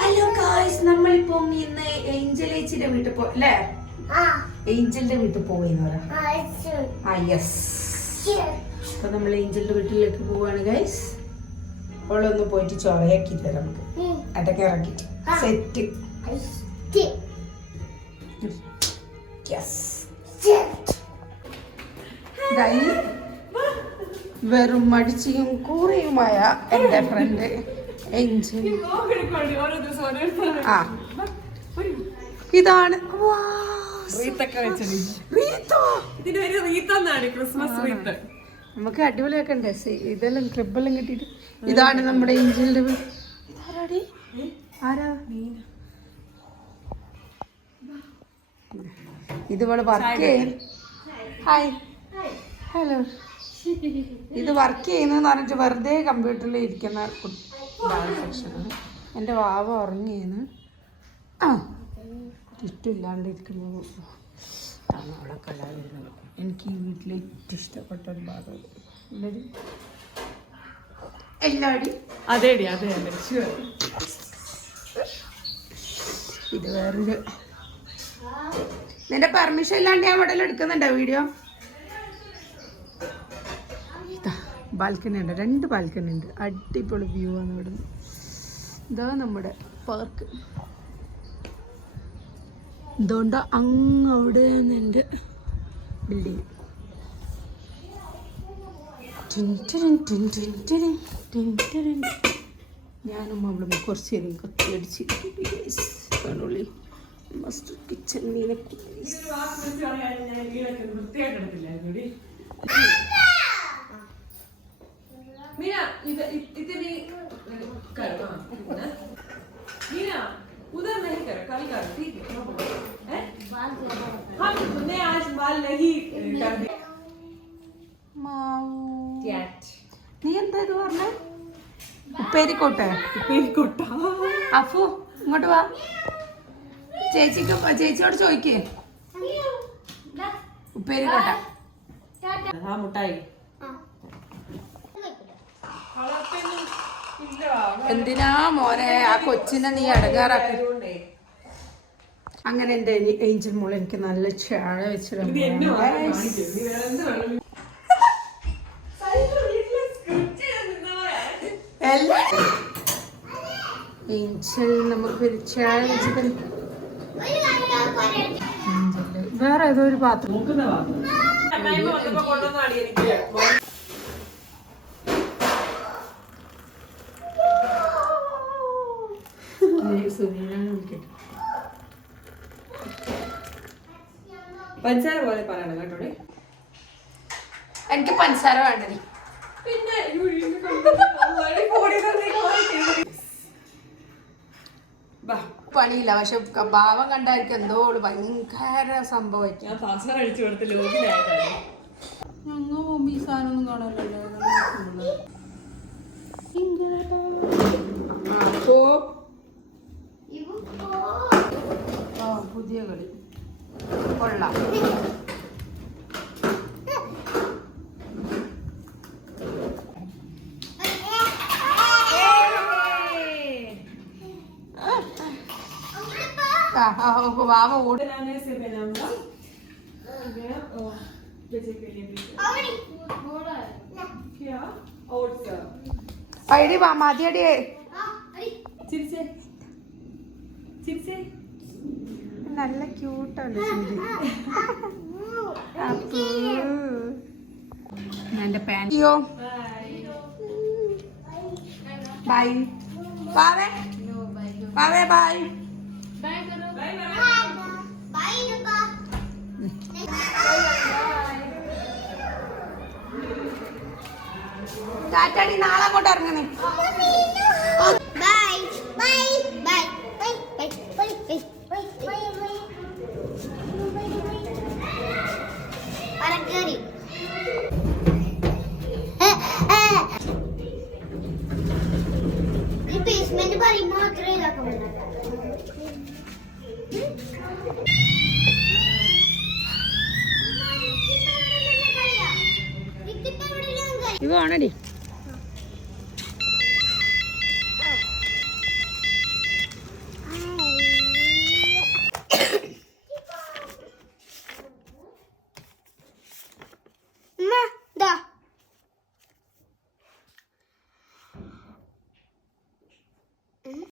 Hello guys, നമ്മളിപ്പം ഇന്ന് Angel ചേച്ചിയുടെ വീട്ടിൽ പോ അല്ലേ? ഏഞ്ചലിന്റെ വീട്ടിൽ പോയിന്ന് പറയാം. അപ്പൊ നമ്മൾ ഏഞ്ചലിന്റെ വീട്ടിലേക്ക് പോവാണ് ഗൈസ്. അവളൊന്ന് പോയിട്ട് ചൊറയാക്കി തരാം നമുക്ക്. അതൊക്കെ ഇറക്കിട്ട് സെറ്റ്. വെറും മടിച്ചിയും കൂറിയുമായ എന്റെ ഫ്രണ്ട് ഏഞ്ചൽ. ഇതാണ് നമുക്ക് അടിപൊളിയൊക്കെ ഉണ്ട്. ഇതെല്ലാം ക്ലിബെല്ലാം കിട്ടിയിട്ട് ഇതാണ് നമ്മുടെ ഏഞ്ചലിന്റെ വീട്. ആരാ ഇതുപോലെ വർക്ക് ചെയ്യും. Hi hello. ഇത് വർക്ക് ചെയ്യുന്നതെന്ന് പറഞ്ഞിട്ട് വെറുതെ കമ്പ്യൂട്ടറിൽ ഇരിക്കുന്ന സെക്ഷനാണ്. എൻ്റെ വാവ ഉറങ്ങിയെന്ന് ഇഷ്ടമില്ലാണ്ടിരിക്കുമ്പോൾ അവളൊക്കെ എല്ലാവരും. എനിക്ക് ഈ വീട്ടിൽ ഏറ്റവും ഇഷ്ടപ്പെട്ട ഒരു ഭാഗം എല്ലാവരും അതേടി അതെ ഇത് വേറൊരു. നിന്റെ പെർമിഷൻ ഇല്ലാണ്ട് ഞാൻ ഇവിടെ എടുക്കുന്നുണ്ടോ വീഡിയോ? ഇതാ ബാൽക്കണി ഉണ്ട്, 2 ബാൽക്കണി ഉണ്ട്. അടിപൊളി വ്യൂ ആണ് ഇവിടെ. ഇതാ നമ്മുടെ പാർക്ക്. ഇതുകൊണ്ട് അങ്ങ് അവിടെ എൻ്റെ ബിൽഡിങ്. ഞാനും അവളും കുറച്ച് നേരം കത്തിയടിച്ച് കാണുള്ളി മസ്റ്റ് കിച്ചൺ മീനെ. उधर नहीं कर, कल कर, ठीक है? हम ने आज बाल नहीं कर दिया. നീ എന്താ ഇത് പറഞ്ഞ? ഉപ്പേരിക്കോട്ടെ. അഫു ഇങ്ങോട്ട് വാ. ചേച്ചിയോട് ചോദിക്കേ. ഉപ്പേരിക്കോട്ട മുട്ടായി എന്തിനാ മോനെ ആ കൊച്ചിനെ നീ അടങ്ങാറാക്കി. അങ്ങനെ എൻ്റെ ഏഞ്ചൽ മോൾ എനിക്ക് നല്ല ചാഴ വെച്ചിട്ടുണ്ട്. ഏഞ്ചൽ നമുക്കൊരു ചാഴ വെച്ചിട്ട് വേറെ ഏതോ ഒരു പാത്രം. പഞ്ചസാര പോലെ പറയണം കേട്ടോ. എനിക്ക് പഞ്ചസാര വേണ്ടത്. പിന്നെ പണിയില്ല, പക്ഷെ ഭാവം കണ്ടായിരിക്കും എന്തോ ഭയങ്കര സംഭവിക്കും. ഞാൻ പാസ്വേഡ് അടിച്ചു കൊടുത്തില്ല. ഈ സാധനമൊന്നും കാണാനല്ലോ. പുതിയ കളി കൊള്ളാം. വാവ ഓടി ഐഡി വാ മതിയടി. നല്ല ക്യൂട്ടാണ് എന്റെ പാൻറ്റിയോ. ബൈ ബാവേ. ബാവേ ബൈ. ടാറ്റാടി, നാളെ അങ്ങോട്ട് ഇറങ്ങണേ. ബേസ്മെന്റ് പറയുമ്പോ മാത്രമേ ഇതാക്കാൻ പറ്റൂ. ഇത് വേണടി.